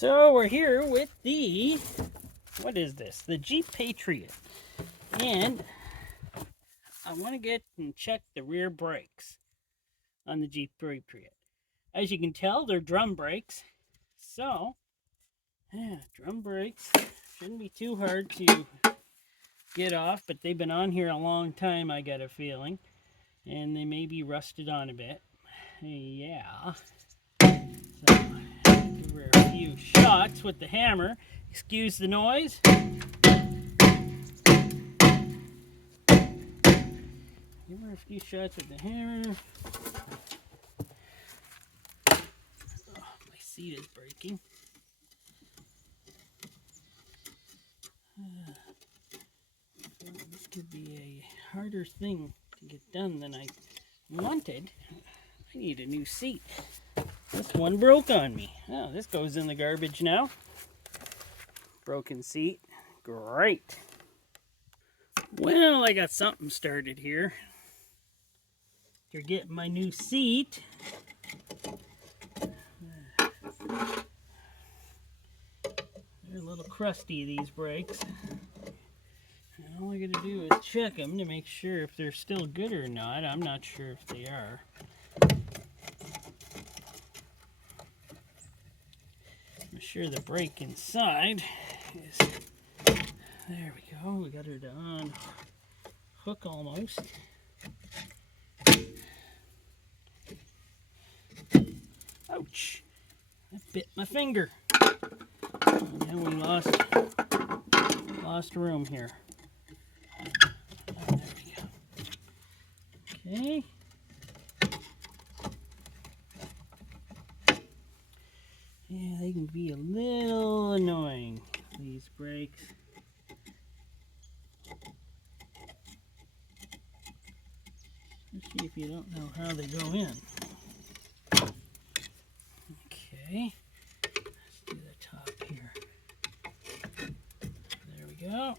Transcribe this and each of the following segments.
So we're here with the, what is this? The Jeep Patriot. And I want to get and check the rear brakes on the Jeep Patriot. As you can tell, they're drum brakes. So, drum brakes shouldn't be too hard to get off, but they've been on here a long time, I got a feeling. And they may be rusted on a bit. Yeah. So, give her a few shots with the hammer. Excuse the noise. Give her a few shots with the hammer. Oh, my seat is breaking. This could be a harder thing to get done than I wanted. I need a new seat. This one broke on me. Oh, this goes in the garbage now. Broken seat. Great. Well, I got something started here. You're getting my new seat. They're a little crusty, these brakes. And all I gotta do is check them to make sure if they're still good or not. I'm not sure if they are. I'm sure the brake inside is... There we go. We got her to on hook almost. Ouch! That bit my finger. And then we lost room here. Oh, there we go. Okay. Yeah, they can be a little annoying, these brakes. Especially if you don't know how they go in. Okay, let's do the top here. There we go.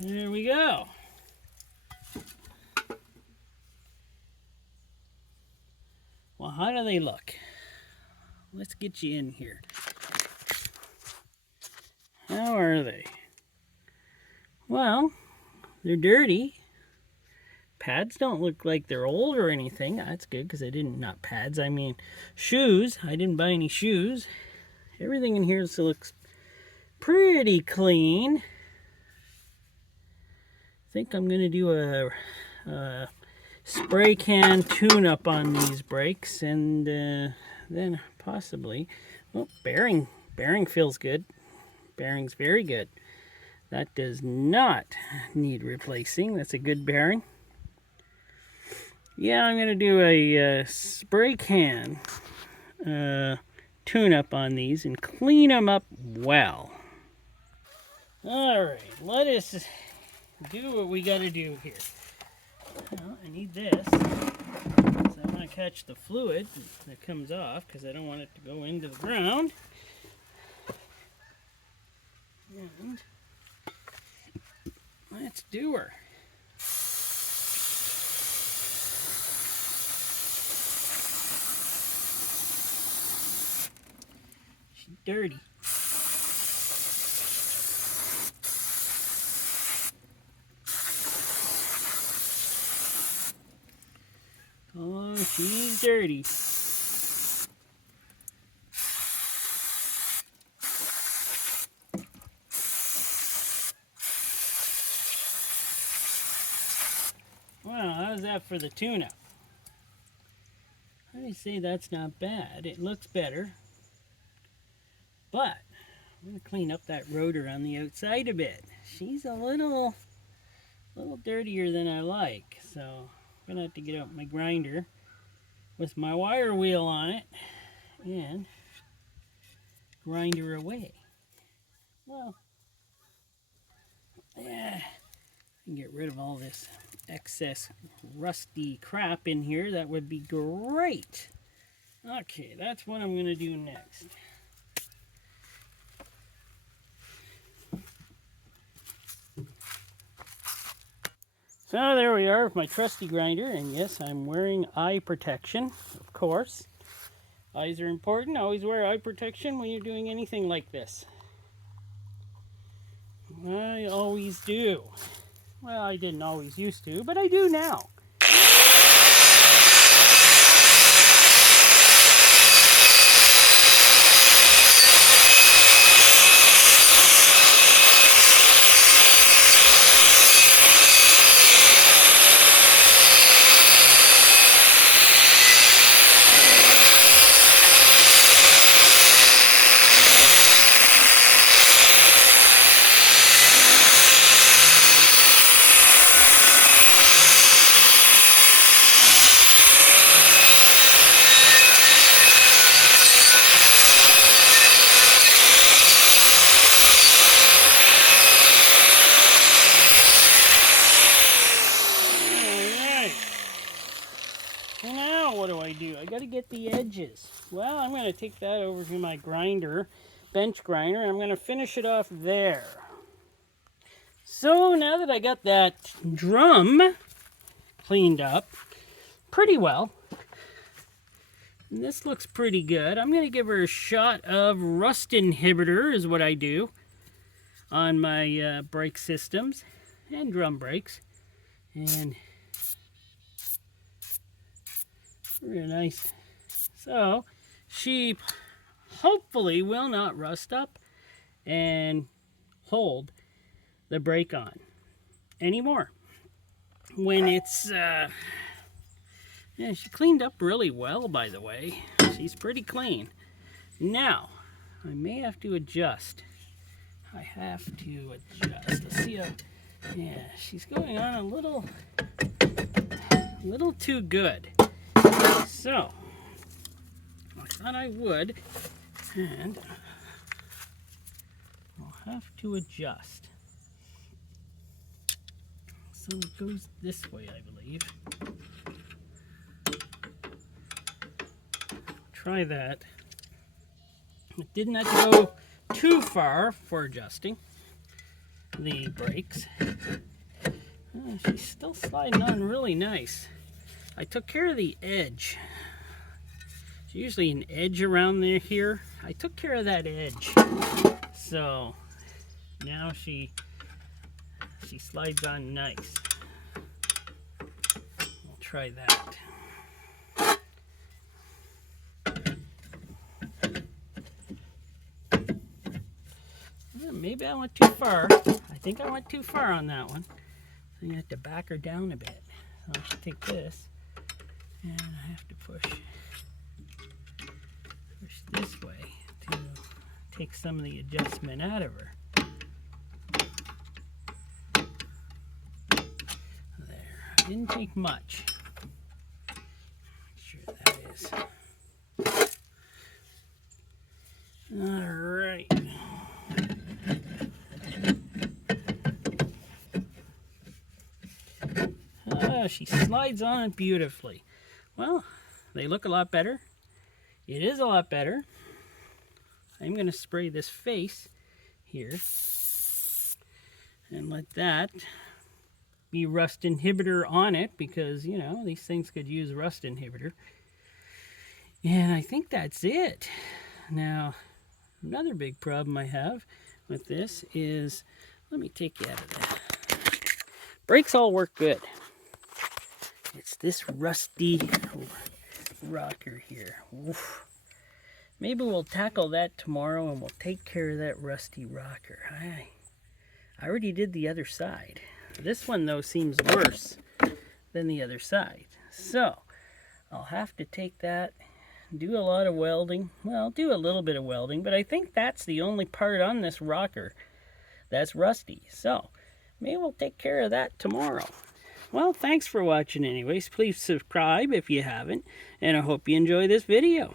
There we go. Well, how do they look? Let's get you in here. How are they? Well, they're dirty. Pads don't look like they're old or anything. That's good because I didn't, not pads, I mean shoes. I didn't buy any shoes. Everything in here looks pretty clean. I think I'm going to do a spray can tune-up on these brakes, and then possibly, well, bearing feels good. Bearing's very good. That does not need replacing. That's a good bearing. Yeah, I'm going to do a spray can tune-up on these and clean them up well. Alright, let us do what we got to do here. Well, I need this. So I want to catch the fluid that comes off because I don't want it to go into the ground. And let's do her. She's dirty. Oh, she's dirty. Well, how's that for the tune-up? I say that's not bad. It looks better. But I'm going to clean up that rotor on the outside a bit. She's a little dirtier than I like. So I'm going to have to get out my grinder with my wire wheel on it and grind her away. Well, yeah, I can get rid of all this excess rusty crap in here. That would be great. Okay, that's what I'm going to do next. So there we are with my trusty grinder, and yes, I'm wearing eye protection, of course. Eyes are important. Always wear eye protection when you're doing anything like this. I always do. Well, I didn't always used to, but I do now. Now what do? I got to get the edges. Well, I'm going to take that over to my grinder, bench grinder, and I'm going to finish it off there. So now that I got that drum cleaned up pretty well, and this looks pretty good, I'm going to give her a shot of rust inhibitor is what I do on my brake systems and drum brakes. And real nice. So she hopefully will not rust up and hold the brake on anymore. When it's yeah, she cleaned up really well, by the way. She's pretty clean. Now I may have to adjust. Let's see how, yeah, she's going on a little too good. So I thought I would, and I'll have to adjust. So it goes this way, I believe. Try that. It didn't have to go too far for adjusting the brakes. She's still sliding on really nice. I took care of the edge. There's usually an edge around there here. I took care of that edge. So now she slides on nice. We'll try that. Maybe I went too far. I think I went too far on that one. So you have to back her down a bit. So I'll take this and I have to push this way to take some of the adjustment out of her. There. Didn't take much. Make sure that is. All right. She slides on it beautifully. Well, they look a lot better. It is a lot better. I'm going to spray this face here and let that be rust inhibitor on it, because, you know, these things could use rust inhibitor. And I think that's it. Now, another big problem I have with this is, let me take you out of that. Brakes all work good. It's this rusty rocker here. Oof. Maybe we'll tackle that tomorrow and we'll take care of that rusty rocker. I already did the other side. This one, though, seems worse than the other side. So I'll have to take that, do a lot of welding. Well, do a little bit of welding, but I think that's the only part on this rocker that's rusty. So maybe we'll take care of that tomorrow. Well, thanks for watching anyways. Please subscribe if you haven't, and I hope you enjoy this video.